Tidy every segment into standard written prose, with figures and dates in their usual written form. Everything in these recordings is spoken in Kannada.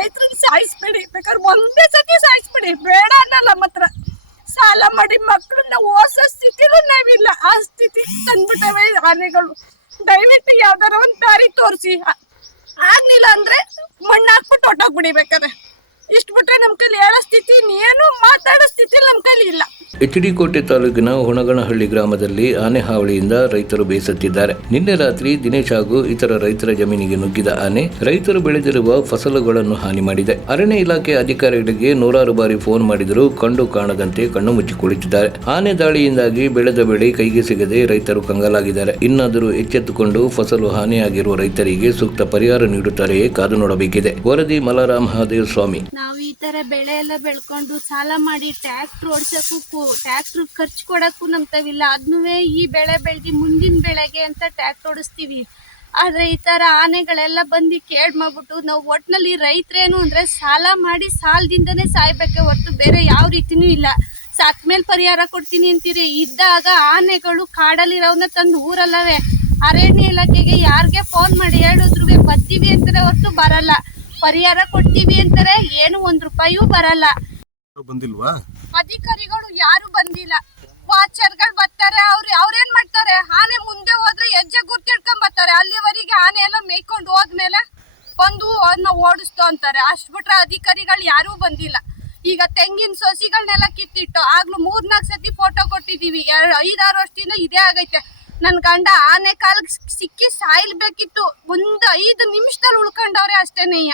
ರೈತರನ್ನ ಸಾಯಿಸ್ಬೇಡಿ, ಬೇಕಾದ್ರೆ ಒಂದೇ ಸತಿ ಸಾಯಿಸ್ಬೇಡಿ, ಬೇಡ ಅನ್ನಲ್ಲ. ಮಾತ್ರ ಸಾಲ ಮಾಡಿ ಮಕ್ಕಳನ್ನ ಓದಿಸೋ ಸ್ಥಿತಿಲೂ ನಾವಿಲ್ಲ, ಆ ಸ್ಥಿತಿ ತಂದ್ಬಿಟ್ಟವೆ ಆನೆಗಳು. ದಯವಿಟ್ಟು ಯಾವ್ದಾರ ಒಂದ್ ದಾರಿ ತೋರಿಸಿ, ಆಗ್ಲಿಲ್ಲ ಅಂದ್ರೆ ಮಣ್ಣು ಹಾಕ್ಬಿಟ್ಟು ಹೊಟ್ಟೋಗ್ಬಿಡಿ ಬೇಕಾದ್ರೆ. ಇಷ್ಟು ಬಿಟ್ರೆ ನಮ್ ಕೈಲಿ ಹೇಳೋ ಸ್ಥಿತಿ, ಏನು ಮಾತಾಡೋ ಸ್ಥಿತಿ ನಮ್ ಕೈಲಿ ಇಲ್ಲ. ಎಚ್.ಡಿ. ಕೋಟೆ ತಾಲೂಕಿನ ಹುಣಗನಹಳ್ಳಿ ಗ್ರಾಮದಲ್ಲಿ ಆನೆ ಹಾವಳಿಯಿಂದ ರೈತರು ಬೇಸತ್ತಿದ್ದಾರೆ. ನಿನ್ನೆ ರಾತ್ರಿ ದಿನೇಶ್ ಹಾಗೂ ಇತರ ರೈತರ ಜಮೀನಿಗೆ ನುಗ್ಗಿದ ಆನೆ ರೈತರು ಬೆಳೆದಿರುವ ಫಸಲುಗಳನ್ನು ಹಾನಿ ಮಾಡಿದೆ. ಅರಣ್ಯ ಇಲಾಖೆ ಅಧಿಕಾರಿಗಳಿಗೆ ನೂರಾರು ಬಾರಿ ಫೋನ್ ಮಾಡಿದರೂ ಕಂಡು ಕಾಣದಂತೆ ಕಣ್ಣು ಮುಚ್ಚಿ ಕುಳಿತಿದ್ದಾರೆ. ಆನೆ ದಾಳಿಯಿಂದಾಗಿ ಬೆಳೆದ ಬೆಳೆ ಕೈಗೆ ಸಿಗದೆ ರೈತರು ಕಂಗಾಲಾಗಿದ್ದಾರೆ. ಇನ್ನಾದರೂ ಎಚ್ಚೆತ್ತುಕೊಂಡು ಫಸಲು ಹಾನಿಯಾಗಿರುವ ರೈತರಿಗೆ ಸೂಕ್ತ ಪರಿಹಾರ ನೀಡುತ್ತಾರೆಯೇ ಕಾದು ನೋಡಬೇಕಿದೆ. ವರದಿ ಮಲಾರಾಮ್ ಮಹಾದೇವ ಸ್ವಾಮಿ. ನಾವು ಈ ತರ ಬೆಳೆ ಎಲ್ಲ ಬೆಳ್ಕೊಂಡು ಸಾಲ ಮಾಡಿ ಟ್ರ್ಯಾಕ್ಟರ್ ಓಡಿಸಕ್ಕೂ ಟ್ರ್ಯಾಕ್ಟರ್ ಖರ್ಚು ಕೊಡಕ್ಕೂ ನಮ್ತವಿಲ್ಲ. ಅದನ್ನೂ ಈ ಬೆಳೆ ಬೆಳೆದಿ ಮುಂದಿನ ಬೆಳೆಗೆ ಅಂತ ಟ್ರ್ಯಾಕ್ಟರ್ ಓಡಿಸ್ತೀವಿ. ಆದ್ರೆ ಈ ತರ ಆನೆಗಳೆಲ್ಲ ಬಂದು ಕೇಡ್ ಮಾಡ್ಬಿಟ್ಟು ನಾವು ಒಟ್ಟಿನಲ್ಲಿ ರೈತರೇನು ಅಂದ್ರೆ ಸಾಲ ಮಾಡಿ ಸಾಲದಿಂದನೇ ಸಾಯ್ಬೇಕೆ ಹೊರತು ಬೇರೆ ಯಾವ ರೀತಿನೂ ಇಲ್ಲ. ಸತ್ಮೇಲೆ ಪರಿಹಾರ ಕೊಡ್ತೀನಿ ಅಂತೀರಿ, ಇದ್ದಾಗ ಆನೆಗಳು ಕಾಡಲ್ಲಿರೋವನ್ನ ತಂದು ಊರಲ್ಲವೇ ಅರಣ್ಯ ಇಲಾಖೆಗೆ ಯಾರಿಗೆ ಫೋನ್ ಮಾಡಿ ಹೇಳಿದ್ರು ಬರ್ತೀವಿ ಅಂತಾರೆ ಹೊರತು ಬರಲ್ಲ. ಪರಿಹಾರ ಕೊಡ್ತೀವಿ ಅಂತಾರೆ, ಏನು 1 ರೂಪಾಯಿಯೂ ಬರಲ್ಲ. ಬಂದಿಲ್ವಾ ಅಧಿಕಾರಿಗಳು ಯಾರು ಬಂದಿಲ್ಲ. ವಾಚರ್ಗಳು ಬರ್ತಾರೆ, ಅವ್ರೇನ್ ಮಾಡ್ತಾರೆ, ಆನೆ ಮುಂದೆ ಹೋದ್ರೆ ಹೆಜ್ಜೆ ಗುರ್ತಿಡ್ಕೊಂಡ್ ಬರ್ತಾರೆ. ಅಲ್ಲಿವರೆಗೆ ಆನೆ ಎಲ್ಲ ಮೇಯ್ಕೊಂಡು ಹೋದ್ಮೇಲೆ ಬಂದು ಅದನ್ನ ಓಡಿಸ್ತು ಅಂತಾರೆ. ಅಷ್ಟ್ ಬಿಟ್ರೆ ಅಧಿಕಾರಿಗಳು ಯಾರೂ ಬಂದಿಲ್ಲ. ಈಗ ತೆಂಗಿನ ಸಸಿಗಳನ್ನೆಲ್ಲ ಕಿತ್ತಿಟ್ಟು ಆಗ್ಲೂ 3-4 ಸತಿ ಫೋಟೋ ಕೊಟ್ಟಿದೀವಿ. 5-6 ವರ್ಷದಿಂದ ಇದೇ ಆಗೈತೆ. ನನ್ ಗಂಡ ಆನೆ ಕಾಲಿಗೆ ಸಿಕ್ಕಿ ಸಾಯ್ಲ್ಬೇಕಿತ್ತು, 1-5 ನಿಮಿಷದಲ್ಲಿ ಉಳ್ಕೊಂಡವ್ರೆ ಅಷ್ಟೇನೆಯ್ಯ.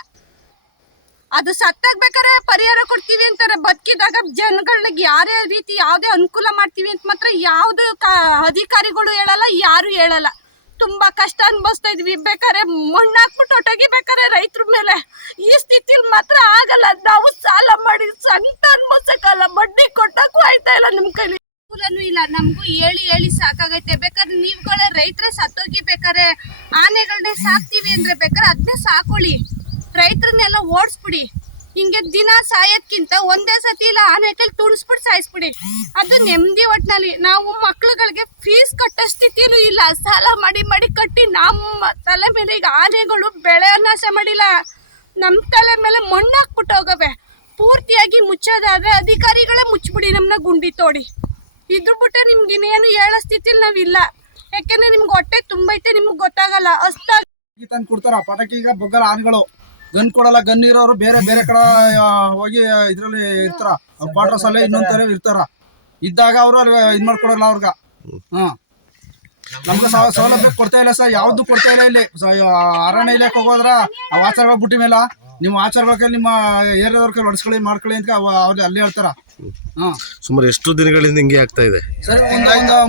ಅದು ಸತ್ತಾಗ್ಬೇಕಾರೆ ಪರಿಹಾರ ಕೊಡ್ತೀವಿ ಅಂತಾರೆ, ಬದುಕಿದಾಗ ಜನಗಳಿಗೆ ಯಾರೇ ರೀತಿ ಯಾವುದೇ ಅನುಕೂಲ ಮಾಡ್ತೀವಿ ಅಂತ ಮಾತ್ರ ಯಾವ್ದು ಅಧಿಕಾರಿಗಳು ಹೇಳಲ್ಲ, ಯಾರು ಹೇಳಲ್ಲ. ತುಂಬಾ ಕಷ್ಟ ಅನ್ಭವಿಸ್ತಾ ಇದ್ವಿ. ಬೇಕಾರೆ ಮಣ್ಣಾಕ್ಬಿಟ್ಟು ಹೊಟ್ಟೋಗಿಬೇಕಾರೆ ರೈತರ ಮೇಲೆ ಈ ಸ್ಥಿತಿಲಿ ಮಾತ್ರ ಆಗಲ್ಲ. ನಾವು ಸಾಲ ಮಾಡಿ ಸಂಕಟ ಅನ್ಭವಿಸಕ್ಕಲ್ಲ, ಬಡ್ಡಿ ಕೊಟ್ಟಕ್ಕೂ ಆಯ್ತಾ ಇಲ್ಲ ನಮ್ ಕೈಲಿ. ಇಲ್ಲ, ನಮಗೂ ಹೇಳಿ ಸಾಕಾಗೈತೆ. ಬೇಕಾದ್ರೆ ನೀವುಗಳೇ ರೈತರೇ ಸತ್ತೋಗಿ ಬೇಕಾರೆ ಆನೆಗಳನ್ನೇ ಸಾಕ್ತಿವಿ ಅಂದ್ರೆ ಬೇಕಾದ್ರೆ ಅದನ್ನೇ ಸಾಕೊಳ್ಳಿ, ರೈತರನ್ನೆಲ್ಲ ಓಡಿಸ್ಬಿಡಿ. ಹಿಂಗೆ ದಿನ ಸಾಯೋದ್ಕಿಂತ ಒಂದೇ ಸತಿ ಇಲ್ಲ ಆನೆ ಕೈಲಿ ತುಳಿಸ್ಬಿಟ್ಟು ಸಾಯಿಸ್ಬಿಡಿ, ಅದು ನೆಮ್ಮದಿ. ಒಟ್ಟಿನಲ್ಲಿ ನಾವು ಮಕ್ಳುಗಳಿಗೆ ಫೀಸ್ ಕಟ್ಟೋ ಸ್ಥಿತಿನೂ ಇಲ್ಲ. ಸಾಲ ಮಾಡಿ ಕಟ್ಟಿ ನಮ್ಮ ತಲೆ ಮೇಲೆ ಈಗ ಆನೆಗಳು ಬೆಳೆ ನಾಶ ಮಾಡಿಲ್ಲ, ನಮ್ಮ ತಲೆ ಮೇಲೆ ಮಣ್ಣು ಹಾಕ್ಬಿಟ್ಟು ಹೋಗವೆ. ಪೂರ್ತಿಯಾಗಿ ಮುಚ್ಚೋದಾದ್ರೆ ಅಧಿಕಾರಿಗಳೇ ಮುಚ್ಚಿಬಿಡಿ ನಮ್ಮನ್ನ ಗುಂಡಿ ತೋಡಿ. ಇದ್ರ ಬಿಟ್ಟರೆ ನಿಮ್ಗೆ ಇನ್ನೇನು ಹೇಳೋ ಸ್ಥಿತಿಲಿ ನಾವಿಲ್ಲ. ಯಾಕೆಂದ್ರೆ ನಿಮ್ಗೆ ಹೊಟ್ಟೆ ತುಂಬೈತೆ, ನಿಮ್ಗೆ ಗೊತ್ತಾಗಲ್ಲ. ಅಷ್ಟಾಗಿ ತಂದು ಕೊಡ್ತಾರ ಪಟಾಕಿ. ಈಗ ಬೊಗ್ಗಲ ಆನೆಗಳು ಗನ್ ಕೊಡಲ್ಲ, ಗನ್ ಇರೋರು ಬೇರೆ ಬೇರೆ ಕಡೆ ಹೋಗಿ ಇದ್ರಲ್ಲಿ ಇರ್ತಾರ, ಕ್ವಾರ್ಟರ್ಸ್ ಅಲ್ಲೇ ಇನ್ನೊಂದ್ ಇರ್ತಾರ. ಇದ್ದಾಗ ಅವರು ಇದ್ ಮಾಡ್ಕೊಡಲ್ಲ ಅವ್ರಗ. ನಮ್ಗೆ ಸೌಲಭ್ಯ ಕೊಡ್ತಾ ಇಲ್ಲ ಸರ್, ಯಾವ್ದು ಕೊಡ್ತಾ ಇಲ್ಲ ಇಲ್ಲಿ. ಅರಣ್ಯ ಇಲಾಖೆ ಹೋಗೋದ್ರ ಆಚಾರಗಳು ಬಿಟ್ಟಿ ಮೇಲೆ ನಿಮ್ಮ ಆಚಾರಗಳ ಕೈ ನಿಮ್ಮ ಏರಿಯಾದವ್ರ ಕೈ ಹೊಡ್ಸ್ಕೊಳ್ಳಿ ಮಾಡ್ಕೊಳ್ಳಿ ಅಂತ ಅವ್ರು ಅಲ್ಲೇ ಹೇಳ್ತಾರ. ಸುಮಾರು ಎಷ್ಟು ದಿನಗಳಿಂದ ಹಿಂಗೆ ಆಗ್ತಾ ಇದೆ ಸರ್?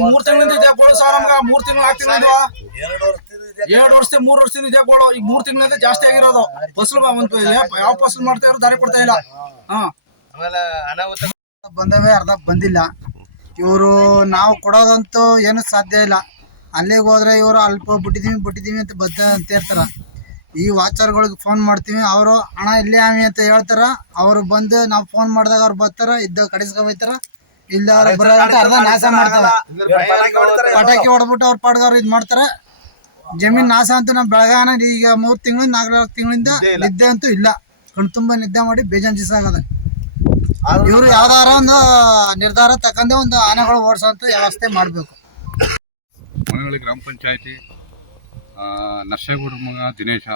3 ತಿಂಗಳಿಂದ ಇದೆ ಗೋಳು ಸರ್. ನಮ್ಗೆ 3 ತಿಂಗಳು ಆಗ್ತಿರೋದು, 2 ವರ್ಷದಿಂದ 3 ವರ್ಷದಿಂದ ಇದೆ ಗೋಳು. ಈಗ 3 ತಿಂಗಳಿಂದ ಜಾಸ್ತಿ ಆಗಿರೋದು. ಫಸಲು ಯಾವ ಫಸಲು ಮಾಡ್ತಾ ಇರೋ ದಾರಿ ಕೊಡ್ತಾ ಇಲ್ಲ. ಬಂದವೆ, ಅರ್ಧ ಬಂದಿಲ್ಲ. ಇವರು ನಾವು ಕೊಡೋದಂತೂ ಏನು ಸಾಧ್ಯ ಇಲ್ಲ. ಅಲ್ಲಿಗೆ ಹೋದ್ರೆ ಇವರು ಅಲ್ಪ ಬಿಟ್ಟಿದೀವಿ ಅಂತ ಅಂತ ಇರ್ತಾರ. ಈ ವಾಚರ್ಗಳಿಗೆ ಫೋನ್ ಮಾಡ್ತೀವಿ, ಅವರು ಹಣ ಇಲ್ಲೇ ಆಮಿ ಅಂತ ಹೇಳ್ತಾರ. ಅವ್ರು ಬಂದು ನಾವು ಫೋನ್ ಮಾಡಿದಾಗ ಅವ್ರು ಬರ್ತಾರ, ಇದ್ದ ಕಡಿಸ್ಕೊಬೈತಾರ. ಇಲ್ಲ ಅವ್ರು ಬರೋಂತ ಅರ್ಧ ನಾಶ ಮಾಡ್ತಾರ. ಪಟಾಕಿ ಹೊಡೆದ್ಬಿಟ್ಟು ಅವ್ರ ಪಾಡ್ದವ್ರು ಇದು ಮಾಡ್ತಾರ. ಜಮೀನ್ ನಾಶ ಅಂತೂ ನಮ್ಮ ಬೆಳಗಾನ ಈಗ 3 ತಿಂಗಳಿಂದ 4 ತಿಂಗಳಿಂದ ನಿದ್ದೆ ಅಂತೂ ಇಲ್ಲ. ಕಣ್ ತುಂಬ ನಿದ್ದೆ ಮಾಡಿ ಬೇಜಾನ್ ದಿವಸ ಆಗದ. ಇವರು ಯಾವ್ದಾರ ಒಂದು ನಿರ್ಧಾರ ತಕ್ಕಂಡೆ ಒಂದು ಆನೆಗಳು ಓಡಿಸೋಂಥ ವ್ಯವಸ್ಥೆ ಮಾಡಬೇಕು. ಹುಣಗನಹಳ್ಳಿ ಗ್ರಾಮ ಪಂಚಾಯತಿ ನರ್ಸೇಗೌಡ ಮಗ ದಿನೇಶ.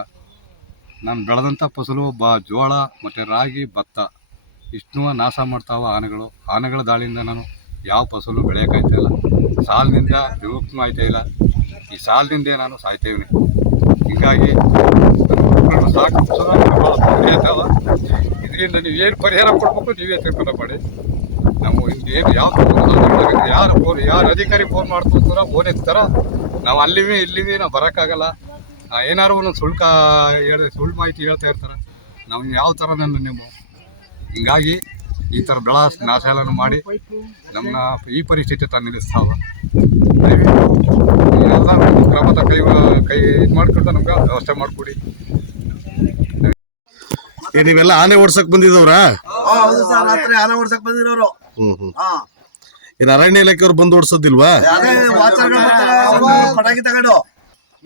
ನಾನು ಬೆಳೆದಂಥ ಫಸಲು ಜೋಳ ಮತ್ತು ರಾಗಿ, ಭತ್ತ ಇಷ್ಟನ್ನೂ ನಾಶ ಮಾಡ್ತಾವ ಆನೆಗಳು. ಆನೆಗಳ ದಾಳಿಯಿಂದ ನಾನು ಯಾವ ಫಸಲು ಬೆಳೆಯೋಕ್ಕಾಯ್ತಾ ಇಲ್ಲ. ಸಾಲಿನಿಂದ ಜೀವಕ್ಕೂ ಆಯ್ತಾ ಇಲ್ಲ. ಈ ಸಾಲಿನಿಂದ ನಾನು ಸಾಯ್ತೇವೆ. ಹೀಗಾಗಿ ಸಾಕು ಆಯ್ತಲ್ಲ. ಇದರಿಂದ ನೀವು ಏನು ಪರಿಹಾರ ಕೊಡಬೇಕು ನೀವೇ ತೀರ್ಮಾನ ಮಾಡಿ. ನಾವು ಏನು ಯಾರು ಅಧಿಕಾರಿ ಫೋನ್ ಮಾಡ್ತಾರೆ ಫೋನ್ ಎತ್ತಾರ, ನಾವು ಅಲ್ಲಿವೇ ಇಲ್ಲಿವೇ ನಾವು ಬರೋಕ್ಕಾಗಲ್ಲ. ಏನಾದ್ರು ಒಂದೊಂದು ಸುಳ್ಳು ಮಾಹಿತಿ ಹೇಳ್ತಾ ಇರ್ತಾರೆ. ನಾವು ಯಾವ ಥರ ನೀವು ಹಿಂಗಾಗಿ ಈ ಥರ ಬೆಳೆ ನಾಶ ಎಲ್ಲ ಮಾಡಿ ನಮ್ಮನ್ನ ಈ ಪರಿಸ್ಥಿತಿ ತಂದು ನಿಲ್ಲಿಸ್ತಾವ. ಎಲ್ಲ ಕ್ರಮದ ಕೈ ಇದು ಮಾಡ್ಕೊಂಡು ನಮ್ಗೆ ವ್ಯವಸ್ಥೆ ಮಾಡಿಕೊಡಿ. ನೀವೆಲ್ಲ ಆನೆ ಓಡ್ಸಕ್ ಬಂದಿದವ್ರಾ? ಹೌದು ಸರ್, ರಾತ್ರಿ ಆನೆ ಓಡ್ಸಕ್ ಬಂದಿರೋರು. ಇನ್ನು ಅರಣ್ಯ ಇಲಾಖೆಯವ್ರು ಬಂದು ಓಡಿಸೋದಿಲ್ವಾ? ಪಟಾಕಿ ತಗೊಂಡು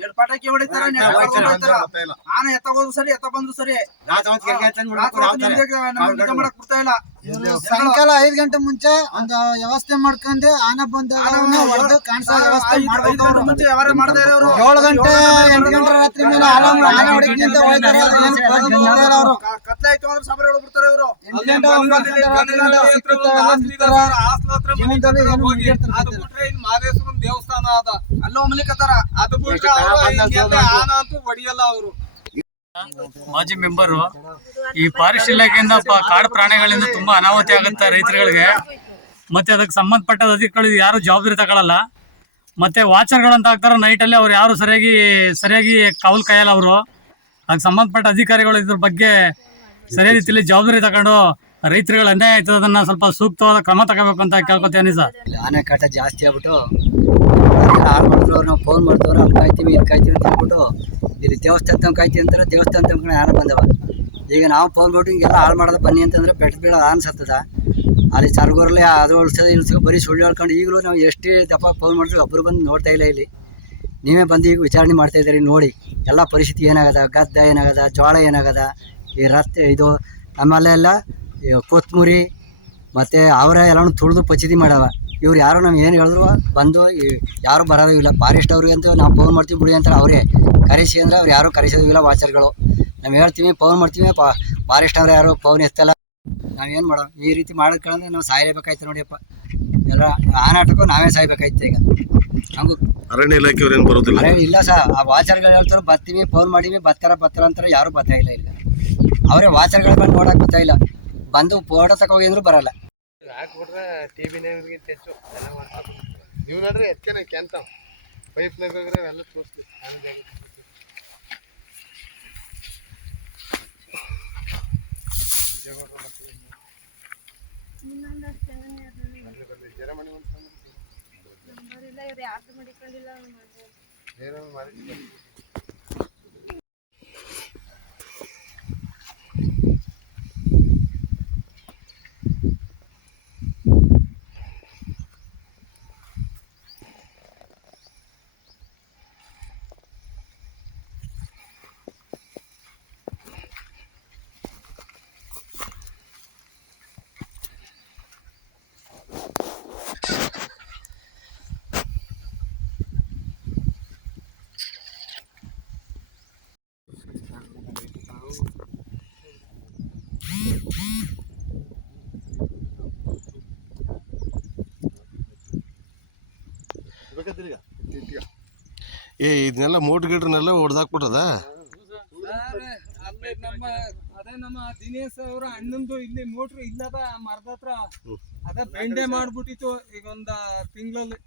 ಎರಡು ಪಟಾಕಿ ಹೊಡಿತಾರ ಆನೆ ಎತ್ತಗೋದು ಸರಿ ಎತ್ತ ಬಂದು ಸರಿ ನಿದ್ದೆ ಮಾಡಕ್ ಬಿಡ್ತಾ ಇಲ್ಲ. ಸಾಯಂಕಾಲ 5 ಗಂಟೆ ಮುಂಚೆ ಒಂದು ವ್ಯವಸ್ಥೆ ಮಾಡ್ಕೊಂಡು ಆನೆ ಬಂದಾಗ ಹೊಡೆದು ಕಾಣಿಸೋ ವ್ಯವಸ್ಥೆ ಮಾಡ್ಬೇಕು. ಮುಂಚೆ ವ್ಯವಹಾರ ಮಾಡದೇ ಇರೋರು 7 ಗಂಟೆ 8 ಗಂಟೆ ರಾತ್ರಿ ಮೇಲೆ ಆನೆ ಹೊಡಿತೀನಿ ಅಂತ ಹೋಗ್ತಾರೆ. ಅವರು ಕತ್ಲಾಯ್ತು ಅಂದ್ರೆ ಸಬರ ಬಿಡ್ತಾರೆ ಇವರು. 8 ಗಂಟೆ 9 ಗಂಟೆ ರಾತ್ರಿ ಮೇಲೆ ಮಾದೇಶ್ವರನ್ ದೇವಸ್ಥಾನ ಅದ ಅಲ್ಲೋ ಮಲಿಕತ್ತಾರ. ಅದು ಬಿಟ್ರೆ ಆನ ಅಂತೂ ಹೊಡಿಯಲ್ಲ ಅವರು. ಮಾಜಿ ಮೆಂಬರು ಈ ಫಾರೆಸ್ಟ್ ಇಲಾಖೆಯಿಂದ ಕಾಡು ಪ್ರಾಣಿಗಳಿಂದ ತುಂಬಾ ಅನಾಹುತಿ ಆಗುತ್ತೆ ರೈತರುಗಳಿಗೆ. ಮತ್ತೆ ಅದಕ್ಕೆ ಸಂಬಂಧಪಟ್ಟ ಅಧಿಕಾರಿಗಳು ಯಾರು ಜವಾಬ್ದಾರಿ ತಗೊಳ್ಳಲ್ಲ. ಮತ್ತೆ ವಾಚರ್ಗಳಂತ ಆಗ್ತಾರೆ ನೈಟಲ್ಲಿ, ಅವ್ರು ಯಾರು ಸರಿಯಾಗಿ ಕಾವಲು ಕಾಯಲ್ಲ. ಅವರು ಅದಕ್ಕೆ ಸಂಬಂಧಪಟ್ಟ ಅಧಿಕಾರಿಗಳು ಇದ್ರ ಬಗ್ಗೆ ಸರಿಯಾದ ರೀತಿಯಲ್ಲಿ ಜವಾಬ್ದಾರಿ ತಗೊಂಡು ರೈತರುಗಳ ಅನ್ಯಾಯ ಆಯ್ತದ ಅದನ್ನ ಸ್ವಲ್ಪ ಸೂಕ್ತವಾದ ಕ್ರಮ ತಗೋಬೇಕು ಅಂತ ಕೇಳ್ಕೊತೀನಿ ಸರ್. ಆನೆ ಕಾಟ ಜಾಸ್ತಿ ಆಗ್ಬಿಟ್ಟು ಹಾಳು ಮಾಡಿದ್ರು. ನಾವು ಫೋನ್ ಮಾಡ್ತವ್ರು ಅಲ್ಲಿ ಕಾಯ್ತೀವಿ ಇಲ್ಲಿ ಕಾಯ್ತೀವಿ ಅಂತ ಹೇಳ್ಬಿಟ್ಟು ಇಲ್ಲಿ ದೇವಸ್ಥಾನ ಕಾಯ್ತೀವಿ ಅಂತಾರೆ. ದೇವಸ್ಥಾನ ತಮ್ಕೊಂಡು ಆನೆ ಬಂದವ. ಈಗ ನಾವು ಫೋನ್ ಬಿಟ್ಟು ಹಿಂಗೆಲ್ಲ ಹಾಳು ಮಾಡೋದು ಬನ್ನಿ ಅಂತಂದ್ರೆ ಬೆಟ್ಟ ಬೀಳೋ ಅನ್ಸತ್ತದ. ಅಲ್ಲಿ ಸರ್ಗೋರ್ಲೆ ಅದು ಉಳಿಸೋದು ಇಳಿಸೋ ಬರೀ ಸುಳ್ಳು ಹೇಳ್ಕೊಂಡು ಈಗಲೂ ನಾವು ಎಷ್ಟೇ ದಪ್ಪ ಫೋನ್ ಮಾಡಿದ್ರು ಒಬ್ಬರು ಬಂದು ನೋಡ್ತಾ ಇಲ್ಲ. ಇಲ್ಲಿ ನೀವೇ ಬಂದು ಈಗ ವಿಚಾರಣೆ ಮಾಡ್ತಾ ಇದ್ದೀರಿ ನೋಡಿ ಎಲ್ಲ ಪರಿಸ್ಥಿತಿ ಏನಾಗದ, ಗದ್ದೆ ಏನಾಗದ, ಜೋಳ ಏನಾಗದ, ಈ ರಸ್ತೆ ಇದು ನಮ್ಮಲ್ಲೆಲ್ಲ ಕೊತ್ತಂಬರಿ ಮತ್ತು ಅವರ ಎಲ್ಲನೂ ತುಳಿದು ಪಚಿತಿ ಮಾಡವ. ಇವ್ರು ಯಾರು ನಾವು ಏನು ಹೇಳಿದ್ರು ಬಂದು ಯಾರು ಬರೋದು ಇಲ್ಲ. ಫಾರೆಸ್ಟ್ ಅವ್ರಿಗಂತೂ ನಾವು ಫೋನ್ ಮಾಡ್ತೀವಿ ಬಿಡಿ ಅಂತಾರೆ. ಅವರೇ ಕರೆಸಿ ಅಂದರೆ ಅವ್ರು ಯಾರೂ ಕರೆಸೋದು ಇಲ್ಲ. ವಾಚರ್ಗಳು ನಾವು ಹೇಳ್ತೀವಿ ಫೋನ್ ಮಾಡ್ತೀವಿ, ಫಾರೆಸ್ಟ್ ಅವ್ರು ಯಾರು ಫೋನ್ ಎತ್ತಲ್ಲ. ನಾವೇನು ಮಾಡೋ ಈ ರೀತಿ ಮಾಡೋದ್ಕಂದ್ರೆ ನಾವು ಸಾಯಲೇಬೇಕಾಯ್ತು ನೋಡಿಯಪ್ಪ. ಎಲ್ಲ ಆನಾಟಕ್ಕೂ ನಾವೇ ಸಾಯ್ಬೇಕಾಯ್ತು. ಈಗ ನಮಗೂ ಅರಣ್ಯ ಇಲಾಖೆಯವ್ರು ಏನು ಬರೋದಿಲ್ಲ. ಇಲ್ಲ ಸರ್, ಆ ವಾಚರ್ಗಳು ಹೇಳ್ತಾರೆ ಬರ್ತೀವಿ ಫೋನ್ ಮಾಡೀವಿ ಬರ್ತಾರ ಅಂತಾರೆ. ಯಾರೂ ಬರ್ತಾ ಇಲ್ಲ. ಇಲ್ಲ ಅವರೇ ವಾಚರ್ಗಳು ಬಂದು ನೋಡಕ್ಕೆ ಬರ್ತಾ ಇಲ್ಲ. ಬಂದು ಫೋಟೋ ತಗೋಗಿ ಅಂದ್ರೂ ಬರಲ್ಲ. ನೀವು ನೋಡ್ರಿ ಎತ್ತೇನ ಕೆಂತ ಪೈಪ್ನಾಗ ಹೋಗ್ರೆ ಎಲ್ಲ ತೋರಿಸ್ಲಿ. ಇದನ್ನೆಲ್ಲ ಮೋಟ್ ಗಿಡ್ರನ್ನೆಲ್ಲ ಹೊಡೆದಾಕ್ಬಿಟ್ಟದ. ನಮ್ಮ ದಿನೇಶ್ ಅವರ ಅಣ್ಣಂದು ಇಲ್ಲಿ ಮೋಟ್ರು ಇಲ್ಲದ ಮರದ ಹತ್ರ ಅದ ಬೆಂಡೆ ಮಾಡ್ಬಿಟ್ಟಿತ್ತು. ಈಗ ಒಂದ ತಿಂಗಳಲ್ಲಿ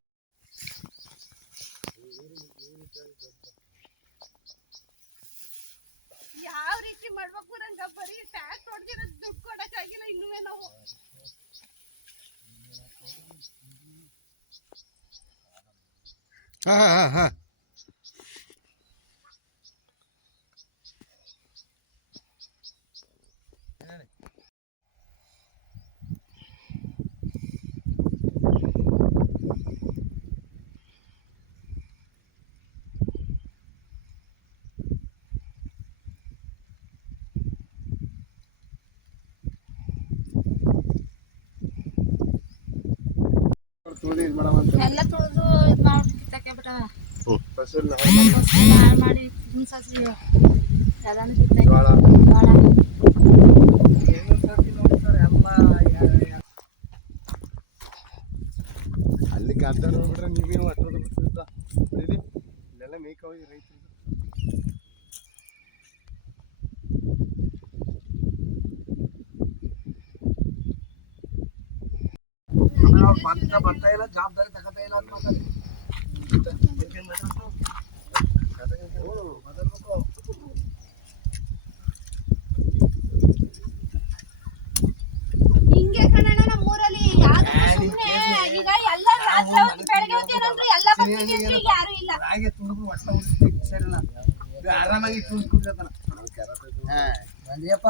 ಯಾವ ರೀತಿ ಮಾಡ್ಬೇಕು ರಂಗ, ಬರೀ ಟ್ಯಾಕ್ಸ್ ಹೊಡೆದಿರೋ ದುಡ್ಡು ಕೊಡಕ್ಕಾಗಿಲ್ಲ ಇನ್ನುವೇ ನಾವು. ಹಾ ಎಲ್ಲ ತುಳಿದು ಇದು ಮಾಡಿ ಕಿತ್ತಕ್ಕೆ ಬಿಟ್ಟವ. ಹಾಳು ಮಾಡಿ ಹಿಂಸಸಿ ಎಲ್ಲಾನು ಕಿತ್ತಕ್ಕೆ ಜೋಳ ಅಲ್ಲಿ ಗದ್ದ ನೋಡ್ಬಿಟ್ರೆ ನೀವೇನು ಅಷ್ಟೊಂದು ಬಿಡ್ತಿದ್ದ ಇಲ್ಲೆಲ್ಲ ಮೇಯ್ಕ ಹೋಗಿ ರೈತರು ಬರ್ತಾ ಇಲ್ಲ, ಜವಾಬ್ದಾರಿ ತಗೋತಾ ಇಲ್ಲ ಅಂತ ಮಾತಾಡಿ. ಹಿಂಗೆ ಕಣಣ್ಣ ನಮ್ಮೂರಲ್ಲಿ ಯಾರು ಸುಮ್ಮನೆ ಈಗ ಎಲ್ಲ ರಾತ್ರಿ ಹೊತ್ತು ಬೆಳಗ್ಗೆ ಹೊತ್ತು ಏನಂದ್ರೆ ಎಲ್ಲ ಬರ್ತೀವಿ ಅಂದ್ರೆ ಈಗ ಯಾರು ಇಲ್ಲ. ಹಾಗೆ ತುಳಿದು ಒಟ್ಟ ಸರಿಲ್ಲ, ಆರಾಮಾಗಿ ತುಳಿದ್ಬಿಟ್ಟಿರ್ತಾನ. ಬಂದ್ರಿಯಪ್ಪ.